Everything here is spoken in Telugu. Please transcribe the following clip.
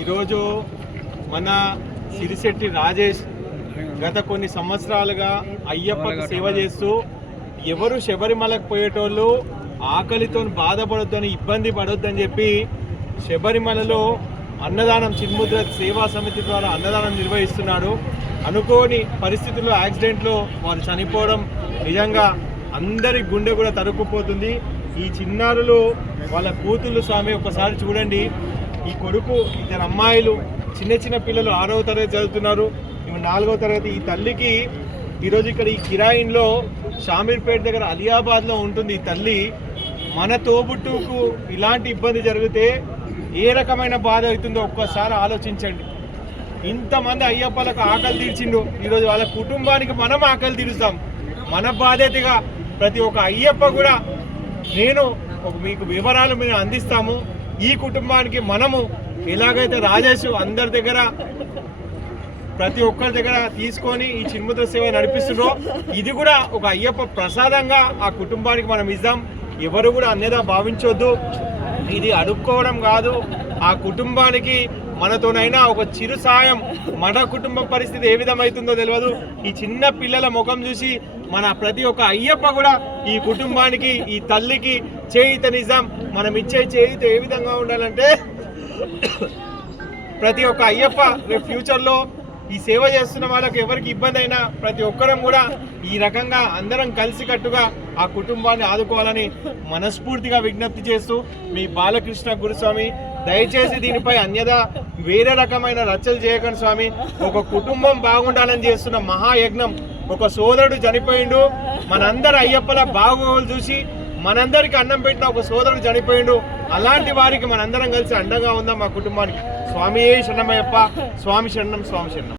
ఈరోజు మన సిరిశెట్టి రాజేష్ గత కొన్ని సంవత్సరాలుగా అయ్యప్పకు సేవ చేస్తూ ఎవరు శబరిమలకు పోయేటోళ్ళు ఆకలితో బాధపడొద్దని ఇబ్బంది పడొద్దని చెప్పి శబరిమలలో అన్నదానం చిన్ముద్ర సేవా సమితి ద్వారా అన్నదానం నిర్వహిస్తున్నాడు. అనుకోని పరిస్థితుల్లో యాక్సిడెంట్లో వారు చనిపోవడం నిజంగా అందరి గుండె కూడా తరుక్కుపోతుంది. ఈ చిన్నారులు వాళ్ళ కూతుళ్ళు స్వామి ఒకసారి చూడండి. ఈ కొడుకు ఇద్దరు అమ్మాయిలు చిన్న చిన్న పిల్లలు 6వ తరగతి చదువుతున్నారు, 4వ తరగతి. ఈ తల్లికి ఈరోజు ఇక్కడ ఈ కిరాయిన్లో షామీర్పేట దగ్గర అలియాబాద్లో ఉంటుంది. ఈ తల్లి మన తోబుట్టుకు ఇలాంటి ఇబ్బంది జరిగితే ఏ రకమైన బాధ అవుతుందో ఒక్కసారి ఆలోచించండి. ఇంతమంది అయ్యప్పలకు ఆకలి తీర్చిండు, ఈరోజు వాళ్ళ కుటుంబానికి మనం ఆకలి తీరుస్తాం. మన బాధ్యతగా ప్రతి ఒక్క అయ్యప్ప కూడా మీకు వివరాలు మేము అందిస్తాము. ఈ కుటుంబానికి మనము ఎలాగైతే రాజేష్ అందరి దగ్గర ప్రతి ఒక్కరి దగ్గర తీసుకొని ఈ చిన్ముద్ర సేవ నడిపిస్తున్నారో ఇది కూడా ఒక అయ్యప్ప ప్రసాదంగా ఆ కుటుంబానికి మనం ఇద్దాం. ఎవరు కూడా అన్యదా భావించొద్దు. ఇది అడుక్కోవడం కాదు, ఆ కుటుంబానికి మనతోనైనా ఒక చిరు సాయం. మన కుటుంబ పరిస్థితి ఏ విధమవుతుందో తెలియదు. ఈ చిన్న పిల్లల ముఖం చూసి మన ప్రతి ఒక్క అయ్యప్ప కూడా ఈ కుటుంబానికి ఈ తల్లికి చేయూతనిద్దాం. మనం ఇచ్చే చేయూత ఏ విధంగా ఉండాలంటే ప్రతి ఒక్క అయ్యప్ప రేపు ఫ్యూచర్లో ఈ సేవ చేస్తున్న వాళ్ళకి ఎవరికి ఇబ్బంది అయినా ప్రతి ఒక్కరం కూడా ఈ రకంగా అందరం కలిసికట్టుగా ఆ కుటుంబాన్ని ఆదుకోవాలని మనస్ఫూర్తిగా విజ్ఞప్తి చేస్తూ మీ బాలకృష్ణ గురుస్వామి. దయచేసి దీనిపై అన్యదా వేరే రకమైన రచ్చలు చేయకండి స్వామి. ఒక కుటుంబం బాగుండాలని చేస్తున్న మహాయజ్ఞం. ఒక సోదరుడు చనిపోయిండు, మనందరి అయ్యప్పల బాగోగులు చూసి మనందరికి అన్నం పెట్టిన ఒక సోదరుడు చనిపోయిండు. అలాంటి వారికి మనందరం కలిసి అండగా ఉందాం మా కుటుంబానికి. స్వామియే శరణమయ్యప్ప. స్వామి శరణం, స్వామి శరణం.